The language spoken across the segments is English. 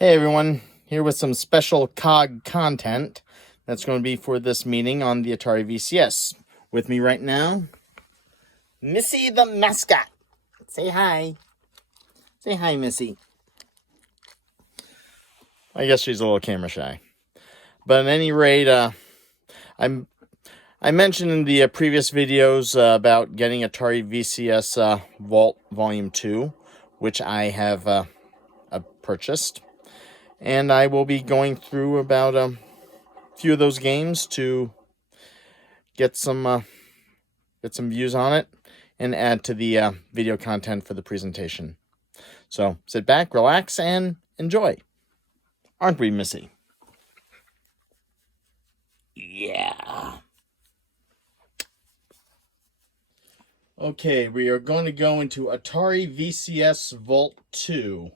Hey everyone, here with some special COGG content that's going to be for this meeting on the Atari VCS. With me right now, Missy the mascot. Say hi. Say hi, Missy. I guess she's a little camera shy. But at any rate, I mentioned in the previous videos about getting Atari VCS Vault Volume 2, which I have purchased. And I will be going through about a few of those games to get some views on it and add to the video content for the presentation. So sit back, relax, and enjoy. Aren't we, Missy? Yeah. Okay, we are going to go into Atari VCS Vault 2.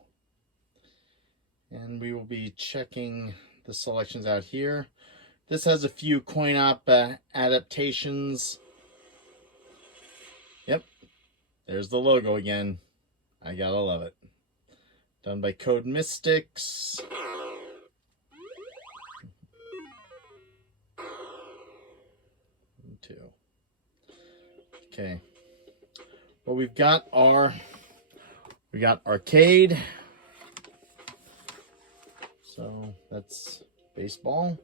And we will be checking the selections out here. This has a few coin-op adaptations. Yep, there's the logo again. I gotta love it. Done by Code Mystics. Two. Okay. What we've got are, we got arcade. So that's baseball,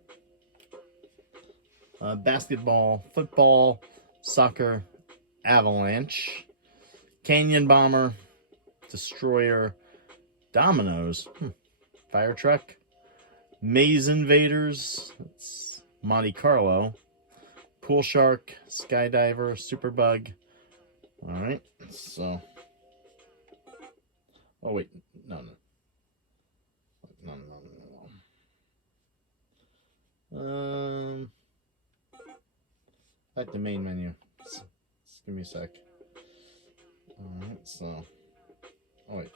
basketball, football, soccer, avalanche, canyon bomber, destroyer, dominoes, fire truck, maze invaders, that's Monte Carlo, pool shark, skydiver, superbug. All right, so, oh wait, no. Back to main menu. Just give me a sec. Alright, so. Oh, wait.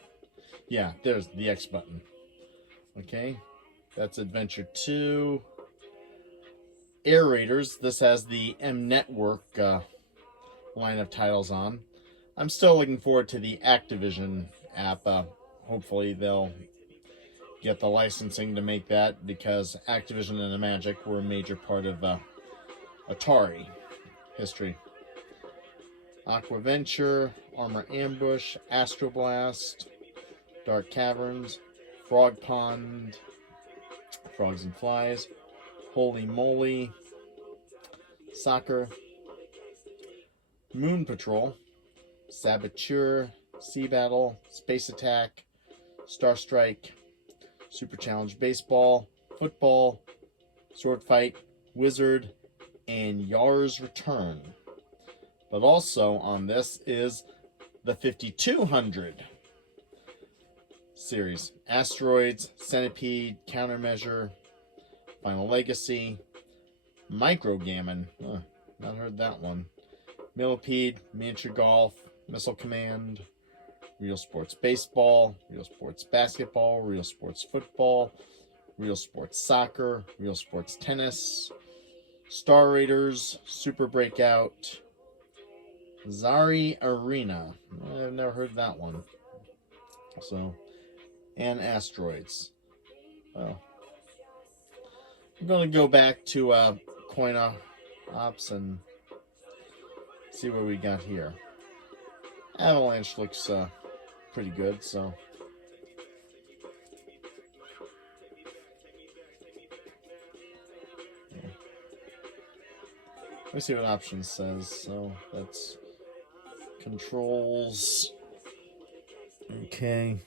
Yeah, there's the X button. Okay. That's Adventure 2. Air Raiders. This has the M Network line of titles on. I'm still looking forward to the Activision app. Hopefully they'll get the licensing to make that, because Activision and the Magic were a major part of Atari history. Aquaventure, Armor Ambush, Astroblast, Dark Caverns, Frog Pond, Frogs and Flies, Holy Moly, Soccer, Moon Patrol, Saboteur, Sea Battle, Space Attack, Star Strike, Super Challenge Baseball, Football, Sword Fight, Wizard, and Yar's Return. But also on this is the 5200 series. Asteroids, Centipede, Countermeasure, Final Legacy, Microgammon, not heard that one, Millipede, Miniature Golf, Missile Command, Real Sports Baseball, Real Sports Basketball, Real Sports Football, Real Sports Soccer, Real Sports Tennis, Star Raiders, Super Breakout, Zari Arena. I've never heard that one. So, and Asteroids. Well, I'm going to go back to Coin Ops and see what we got here. Avalanche looks pretty good, so. Yeah. Let me see what options says. So that's controls. Okay.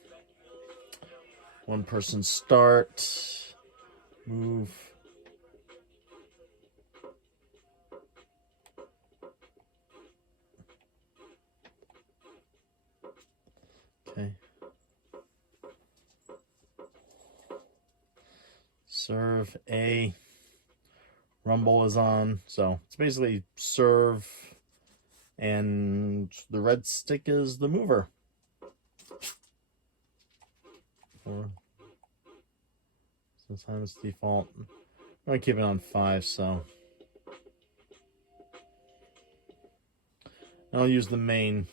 One person start. Move. Okay. Serve A. Rumble is on. So it's basically serve, and the red stick is the mover. Sometimes default. I'm going to keep it on 5, so I'll use the main.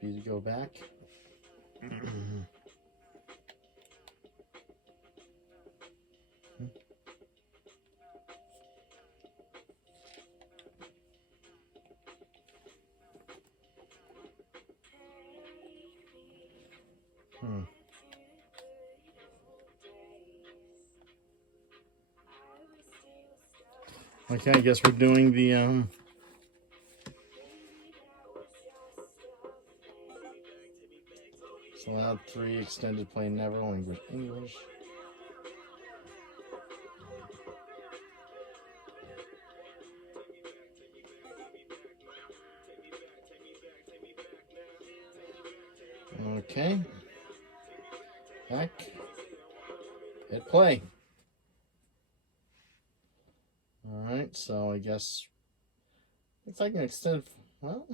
B to go back. Okay, I guess we're doing the Allowed 3 extended play never language English. Okay. Back. Hit play. Alright, so I guess looks like an extended, well,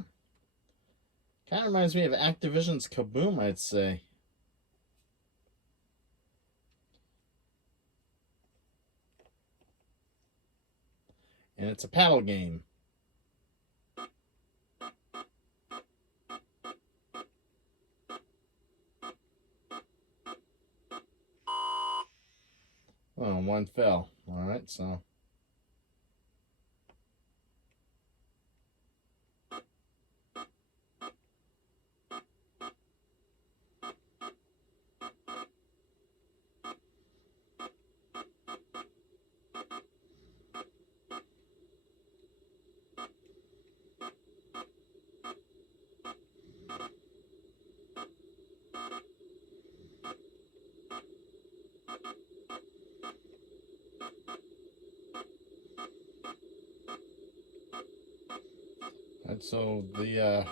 kind of reminds me of Activision's Kaboom, I'd say. And it's a paddle game. Oh, one fell. Alright, so. And so the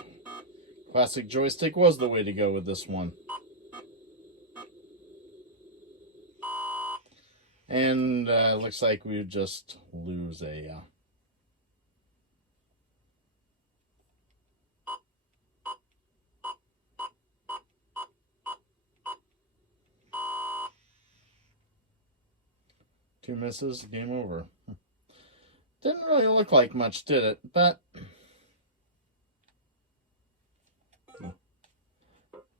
classic joystick was the way to go with this one. And looks like we just lose a... 2 misses, game over. Didn't really look like much, did it? But...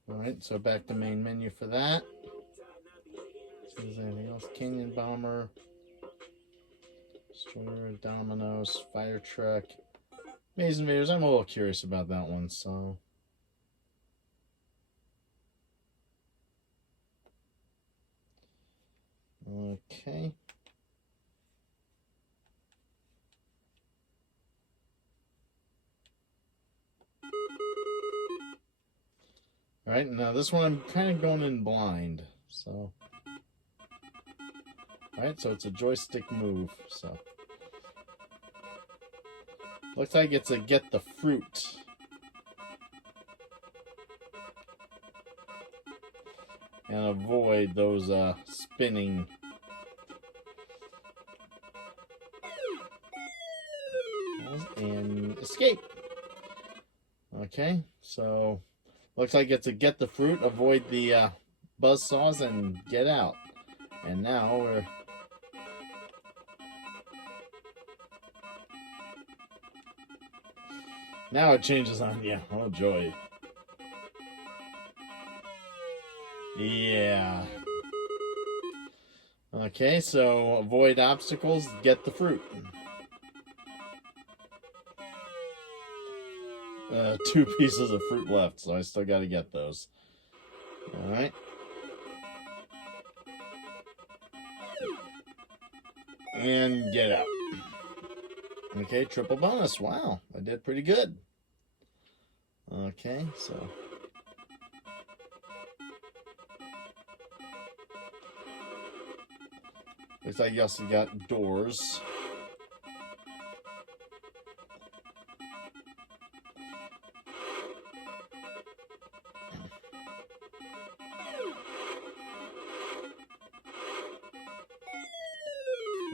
Alright, so back to main menu for that. See if there's anything else. Canyon Bomber. Destroyer, Dominoes, Fire Truck. Maze Invaders, I'm a little curious about that one, so... Okay. Alright, now this one I'm kind of going in blind, so... Alright, so it's a joystick move, so... Looks like it's a get the fruit. And avoid those spinning... And escape. Okay, so... Looks like it's a get the fruit, avoid the buzzsaws, and get out. And now we're... Now it changes on you. Oh, joy. Yeah. Okay, so avoid obstacles, get the fruit. 2 pieces of fruit left, so I still got to get those. Alright. And get out. Okay, triple bonus. Wow, I did pretty good. Okay, so... Looks like you also got doors.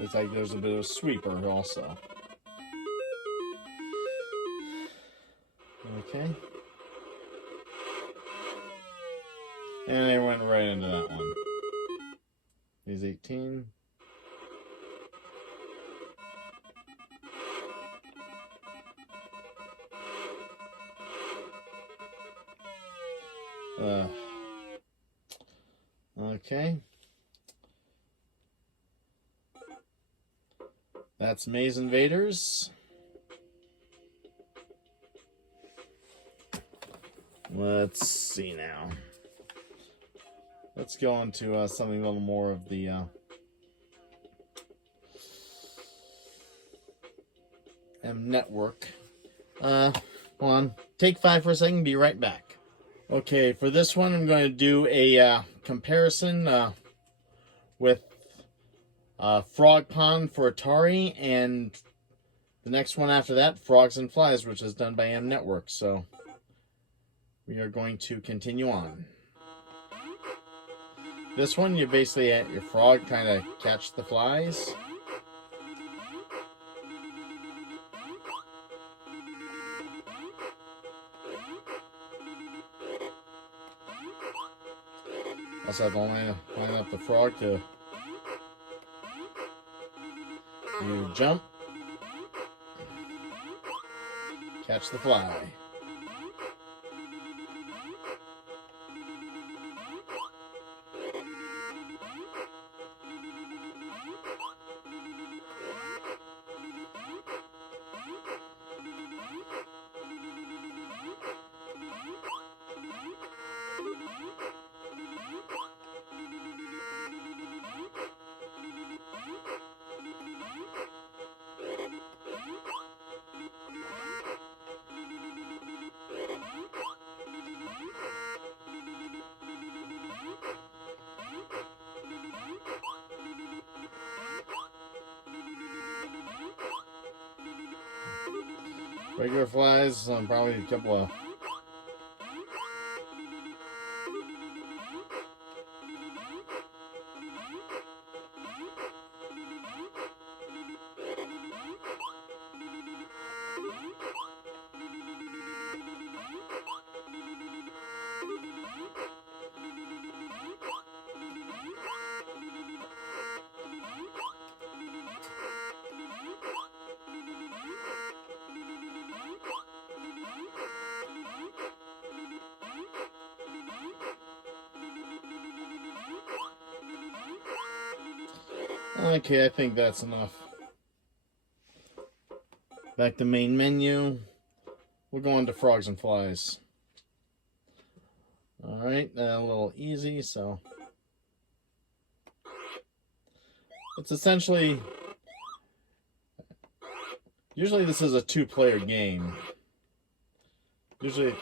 Looks like there's a bit of a sweeper also. Okay. And they went right into that one. He's 18. Okay. That's Maze Invaders. Let's see now. Let's go on to something a little more of the M network. Hold on. Take 5 for a second. Be right back. Okay, for this one, I'm going to do a comparison with Frog Pond for Atari, and the next one after that, Frogs and Flies, which is done by M Network. So we are going to continue on. This one, you basically at your frog kind of catch the flies. Also have to line up the frog to you jump, catch the fly. Regular flies, probably a couple of Okay, I think that's enough. Back to main menu. We'll go on to Frogs and Flies. Alright, a little easy, so. It's essentially. Usually this is a 2-player game. Usually.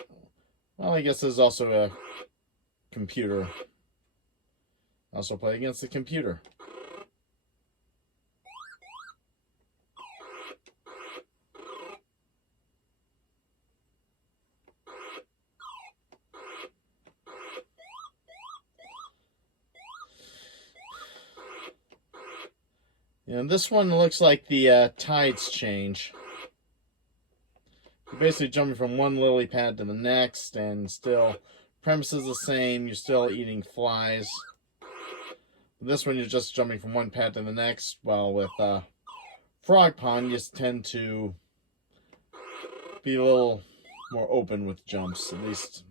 Well, I guess there's also a computer. Also play against the computer. And this one looks like the tides change. You're basically jumping from one lily pad to the next, and still, premise is the same. You're still eating flies. This one, you're just jumping from one pad to the next. While with Frog Pond, you tend to be a little more open with jumps, at least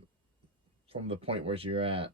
from the point where you're at.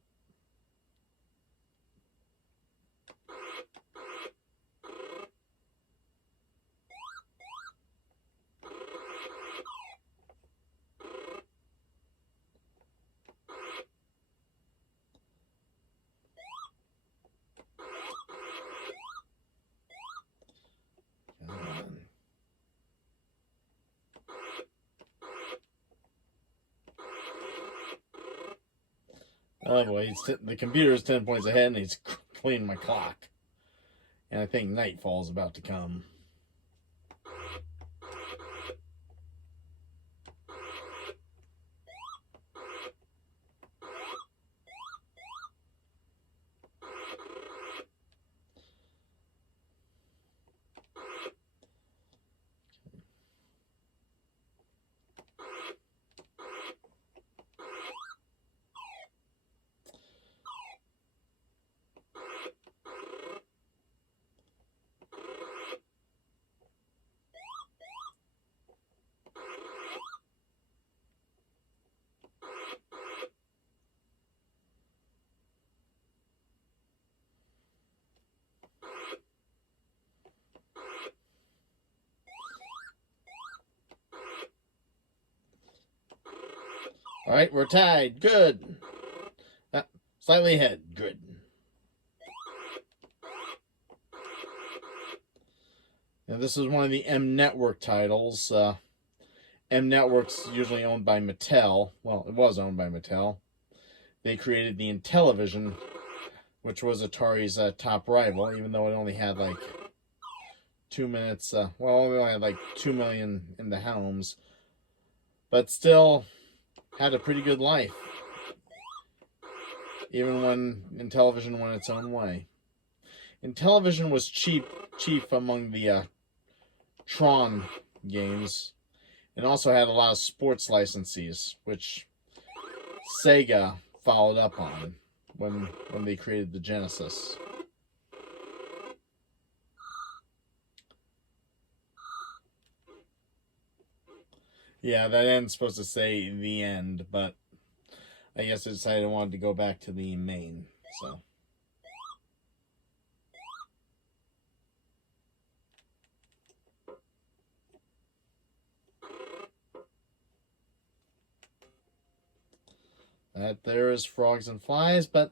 Oh boy, the computer's 10 points ahead, and he's cleaning my clock. And I think nightfall's about to come. Alright, we're tied. Good. Slightly ahead. Good. Now, this is one of the M Network titles. M Network's usually owned by Mattel. Well, it was owned by Mattel. They created the Intellivision, which was Atari's top rival, even though it only had like 2 minutes. Well, it only had like 2 million in the homes, but still had a pretty good life, even when Intellivision went its own way. Intellivision was chief among the Tron games, and also had a lot of sports licensees, which Sega followed up on when they created the Genesis. Yeah, that end's supposed to say the end, but I guess I decided I wanted to go back to the main, so. That there is Frogs and Flies, but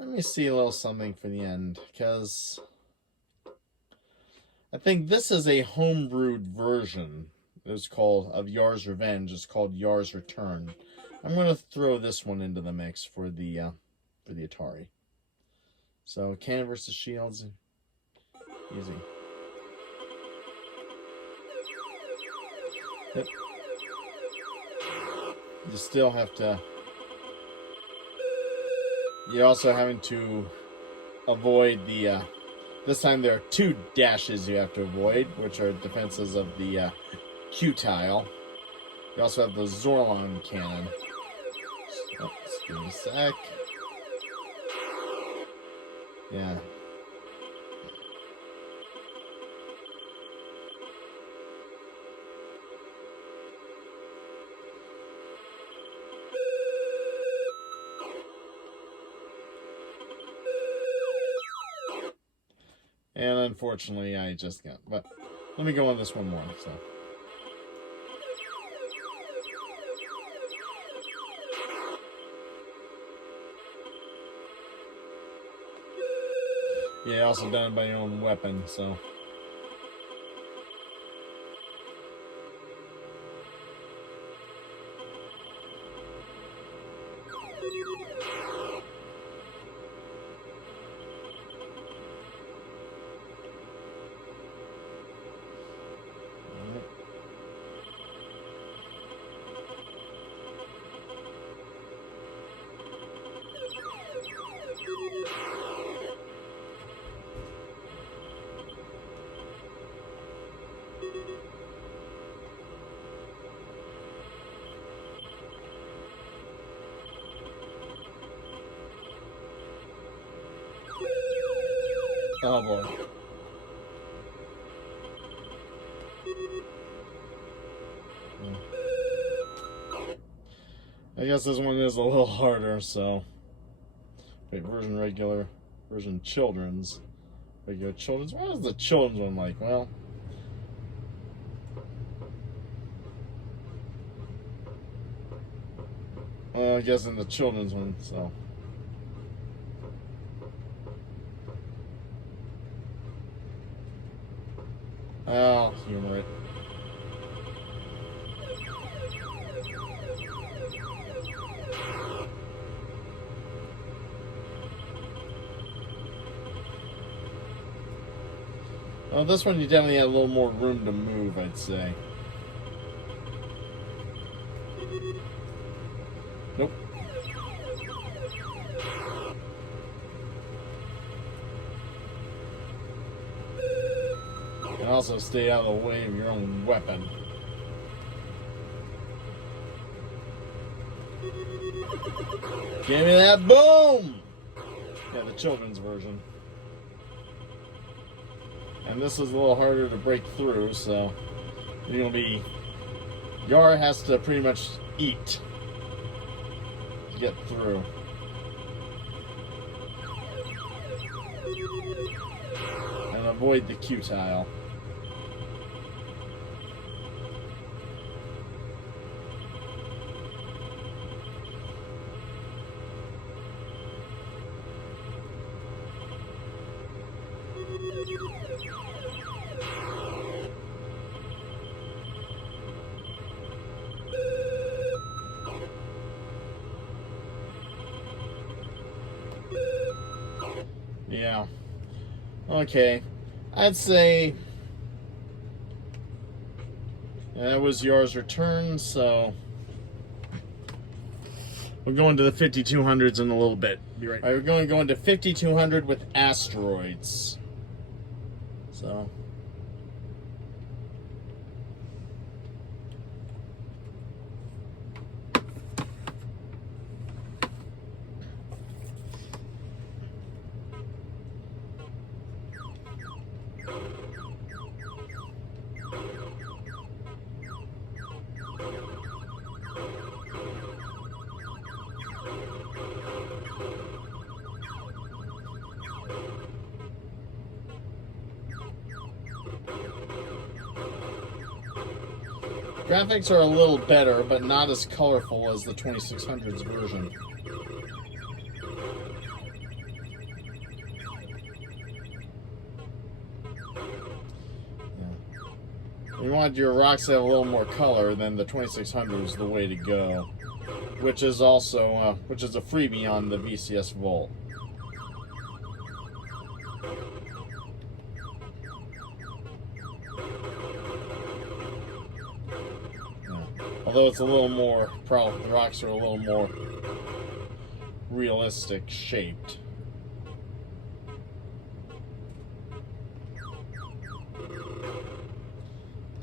let me see a little something for the end, because I think this is a homebrewed version. It's called of Yar's Revenge. It's called Yar's Return. I'm going to throw this one into the mix for the Atari. So Cannon versus Shields, easy. Yep. You still have to. You're also having to avoid the. This time there are 2 dashes you have to avoid, which are defenses of the Q tile. You also have the Zorlon cannon. Oh, give me a sec. Yeah. And unfortunately, I just got. But let me go on this one more. So. Yeah, also done it by your own weapon. So. Oh boy. I guess this one is a little harder, so. Wait, version regular, version children's. Regular children's. What is the children's one like? Well. I guess in the children's one, so. I'll humor it. Well, this one you definitely had a little more room to move, I'd say. Nope. And also stay out of the way of your own weapon. Give me that boom! Yeah, the children's version. And this is a little harder to break through, so you're gonna be. Yar has to pretty much eat to get through. And avoid the Q tile. Yeah. Okay. I'd say that was yours return, so we're going to the 5200s in a little bit. Be right. All right, we're going to go into 5200 with asteroids. So. Graphics are a little better, but not as colorful as the 2600s version. If you want your rocks to have a little more color, then the 2600 is the way to go, which is also which is a freebie on the VCS Vault. Although it's a little more, probably the rocks are a little more realistic shaped.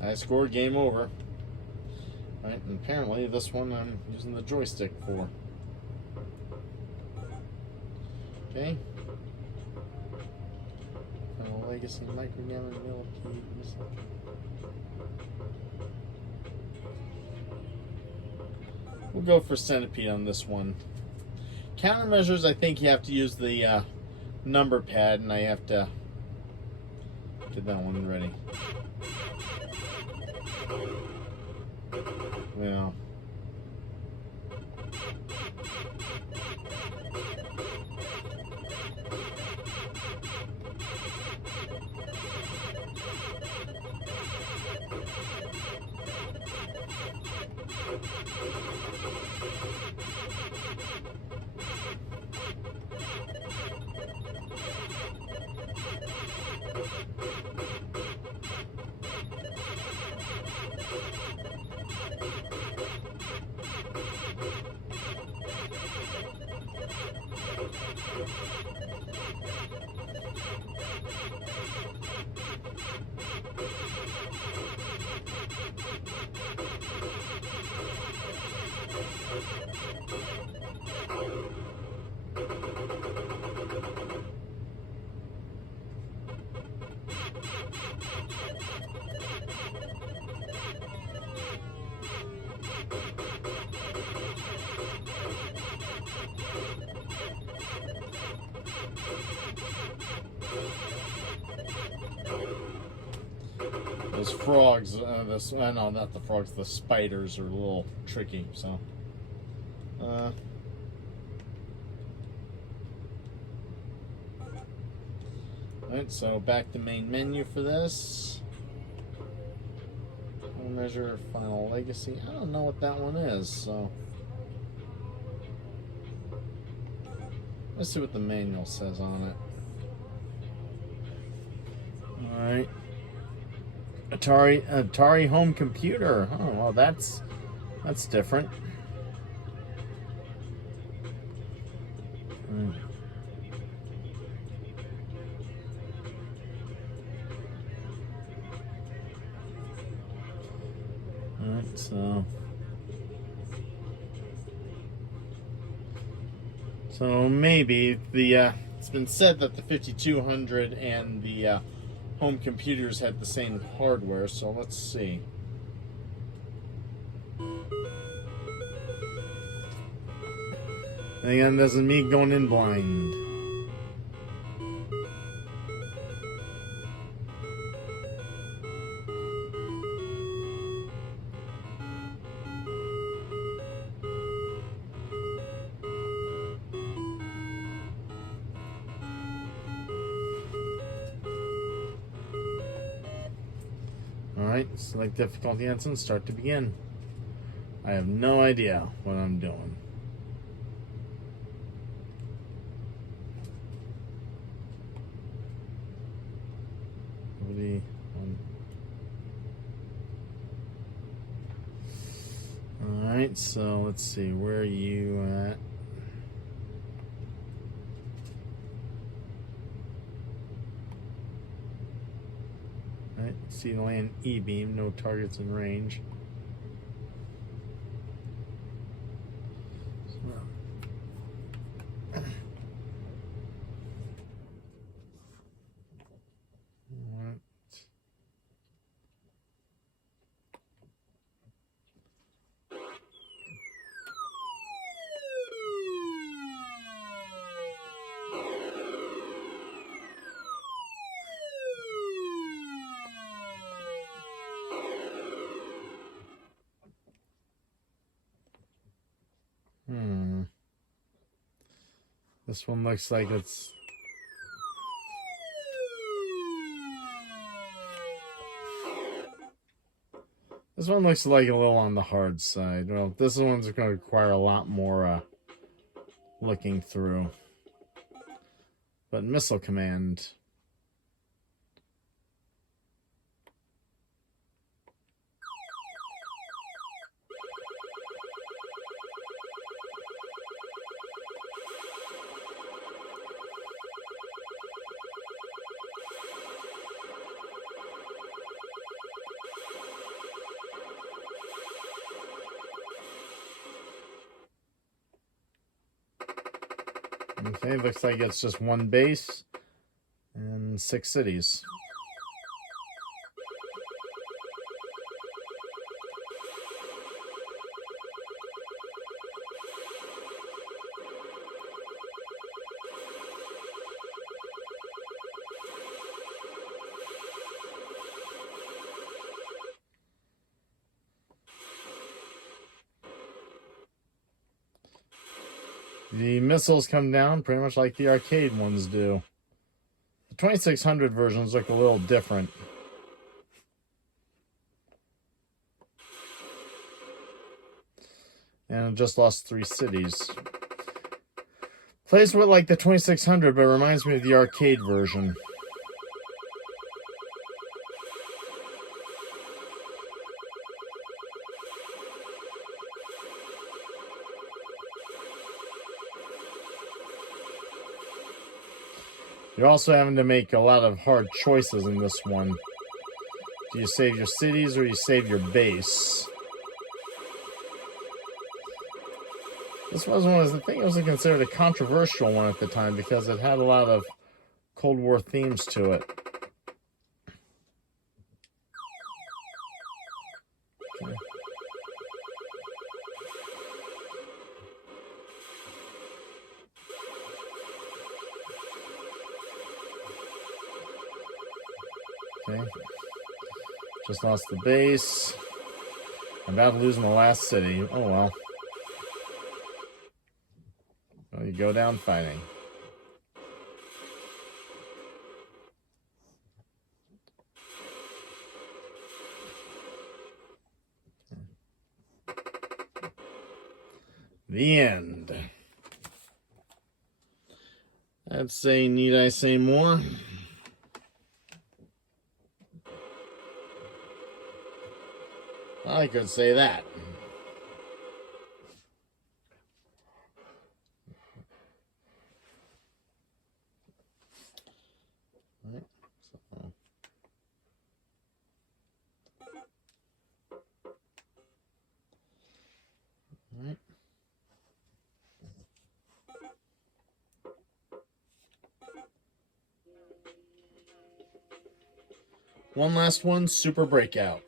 I scored, game over. Right, and apparently this one I'm using the joystick for. Okay. Legacy microgallon millipedes. We'll go for centipede on this one. Countermeasures, I think you have to use the number pad, and I have to get that one ready. Yeah. Those frogs, no, not the frogs, the spiders are a little tricky, so. Alright, so back to main menu for this. Measure final legacy. I don't know what that one is, so. Let's see what the manual says on it. Alright. Atari home computer. Oh, well, that's different. Alright, so maybe the it's been said that the 5200 and the home computers had the same hardware, so let's see. And again, doesn't mean going in blind. Alright, select difficulty and start to begin. I have no idea what I'm doing. Alright, so let's see, where are you at? Alright, see the land E-beam, no targets in range. This one looks like it's... This one looks like a little on the hard side. Well, this one's going to require a lot more looking through. But Missile Command... Okay, looks like it's just one base and 6 cities. The missiles come down pretty much like the arcade ones do. The 2600 versions look a little different. And it just lost 3 cities. Plays with like the 2600, but reminds me of the arcade version. You're also having to make a lot of hard choices in this one. Do you save your cities or do you save your base? This was one of the things, it was considered a controversial one at the time because it had a lot of Cold War themes to it. Okay. Okay. Just lost the base. I'm about to lose my last city. Oh well. Well, you go down fighting. The end. I'd say, need I say more? I could say that. Right, so. Right. One last one, Super Breakout.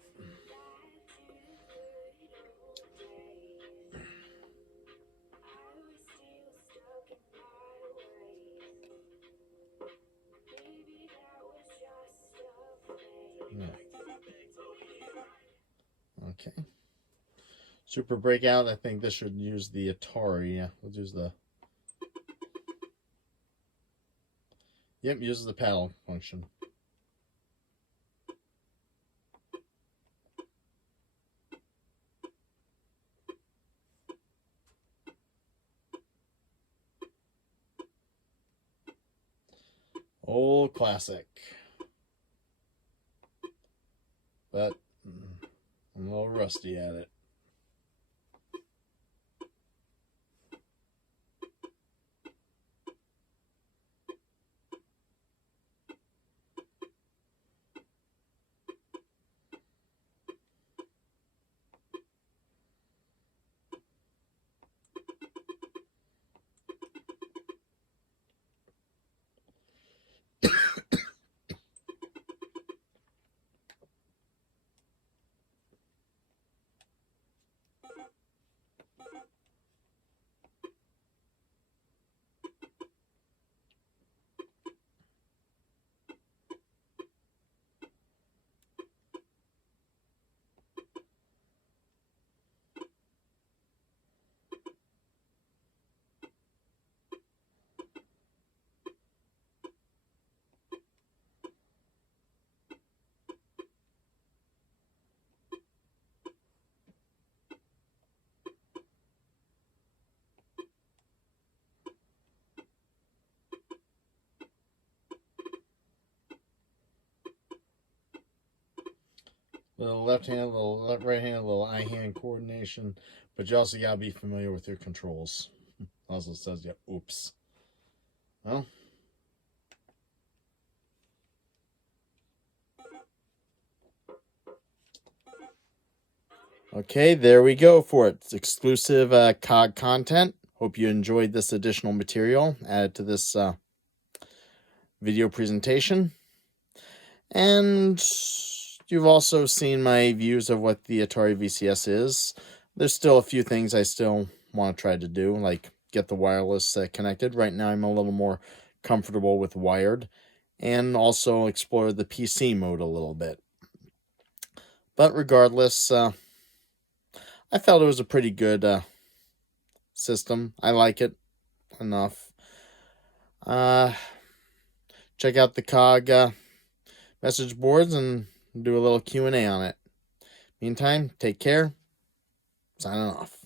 Yeah. Okay. Super Breakout, I think this should use the Atari. Yeah, we'll use the... Yep, uses the paddle function. Old classic. But I'm a little rusty at it. Little left hand, little right hand, little eye hand coordination, but you also gotta be familiar with your controls. Also says, yeah, oops. Well, okay, there we go for it. It's exclusive COGG content. Hope you enjoyed this additional material added to this video presentation. And you've also seen my views of what the Atari VCS is. There's still a few things I still want to try to do, like get the wireless connected. Right now I'm a little more comfortable with wired, and also explore the PC mode a little bit. But regardless, I felt it was a pretty good system. I like it enough. Check out the COGG message boards and do a little Q&A on it. Meantime, take care. Signing off.